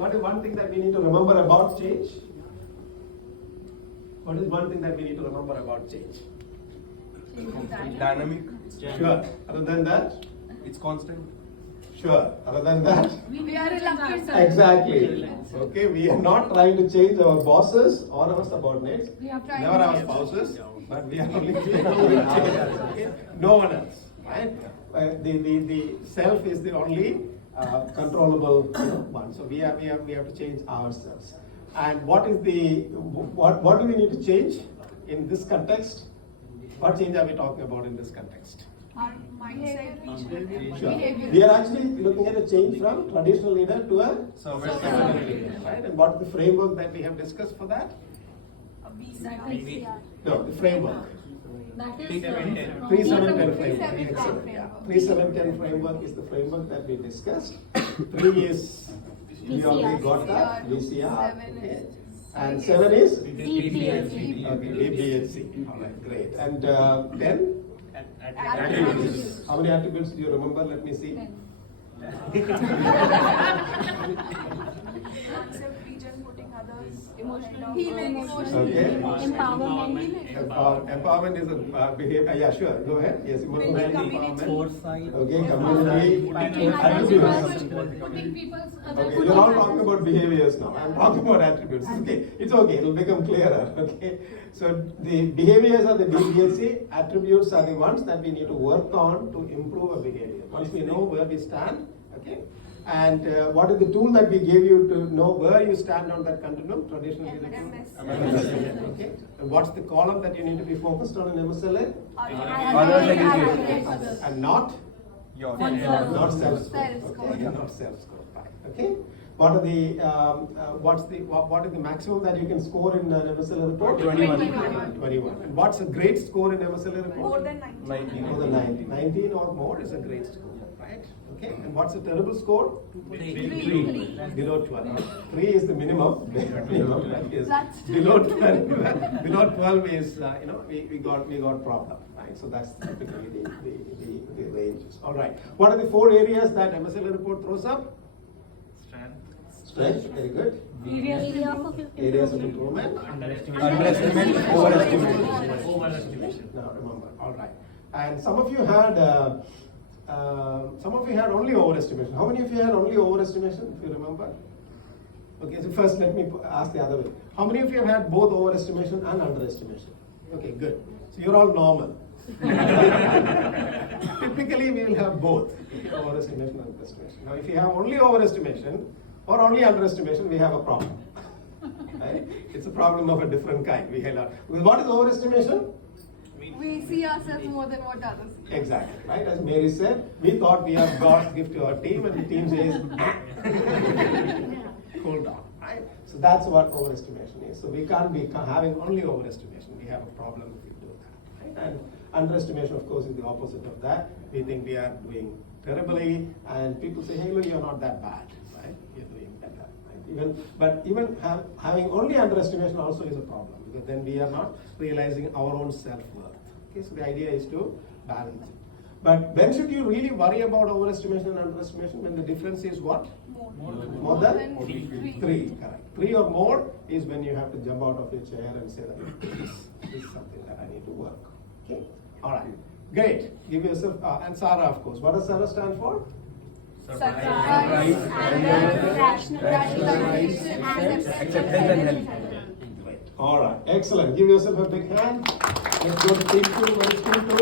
What is one thing that we need to remember about change? What is one thing that we need to remember about change? Dynamic. Sure. Other than that? It's constant. Sure. Other than that? We are reluctant. Exactly. Okay, we are not trying to change our bosses or our subordinates. We are trying Never to our change. spouses, but we are only okay? No one else. Right? The self is the only controllable one. So we have to change ourselves. And what do we need to change in this context? What change are we talking about in this context? Our mindset, Sure. behavior. We are actually looking at a change from traditional leader to a Servant leader, right? And what is the framework that we have discussed for that? No, the framework. That is 3-7-10 framework. 3-7-10 Excellent. Yeah. framework. 3-7-10 framework is the framework that we discussed. 3 is we already got that. VCR. Okay. And 7 is DBHC. okay. DBHC. All right, great. And 10. Attributes. How many attributes do you remember? Let me see. Concept, region, putting others, Emotional healing, Okay. empowerment. Empowerment is a behavior. Yeah, sure. Go ahead. Yes, emotional Building empowerment. Foresight. Okay, community. Attributes. Putting people's Okay, you're all talking about behaviors now. I'm talking about attributes. Okay, it's okay. It'll become clearer. Okay, so the behaviors are the DBHC. Attributes are the ones that we need to work on to improve a behavior. Once we know where we stand, okay. And what is the tool that we gave you to know where you stand on that continuum? Traditionally, MS. Okay. And what's the column that you need to be focused on in MSLA? Others. And not Your not self-score. Self-score. Okay, not self-score. Right. Okay. What are the what is the maximum that you can score in an MSLA report? 21. 21. And what's a great score in MSLA report? More than 90. More than 90. 19 or more is a great score. Right. Okay. And what's a terrible score? 3. Below 12. 3 is the minimum. Minimum, that is That's below 12. Below 12 is we got problem. Right. So that's typically the ranges. All right. What are the 4 areas that MSLA report throws up? Strength. Very good. Areas of improvement. Underestimate, overestimation. Now remember. All right. And some of you had only overestimation. How many of you had only overestimation? If you remember. Okay. So first, let me ask the other way. How many of you have had both overestimation and underestimation? Okay. Good. So you're all normal. Typically, we will have both overestimation and underestimation. Now, if you have only overestimation or only underestimation, we have a problem. Right? It's a problem of a different kind. Because what is overestimation? We see ourselves more than what others see. Exactly. Right? As Mary said, we thought we are God's gift to our team, and the team says, cool down. Right? So that's what overestimation is. So we can't be having only overestimation. We have a problem if we do that. Right? And underestimation, of course, is the opposite of that. We think we are doing terribly, and people say, hey, look, you're not that bad. Right? You're doing better. Right? Even having only underestimation also is a problem, because then we are not realizing our own self-worth. Okay, so the idea is to balance it. But when should you really worry about overestimation and underestimation? When the difference is what? More than 3. Correct. 3 or more is when you have to jump out of your chair and say that this is something that I need to work. Okay. All right. Great. Give yourself and Sarah, of course. What does Sarah stand for? Surprise, anger, rationalization, acceptance. All right. Excellent. Give yourself a big hand. Let's go to team 2. Where is team 2?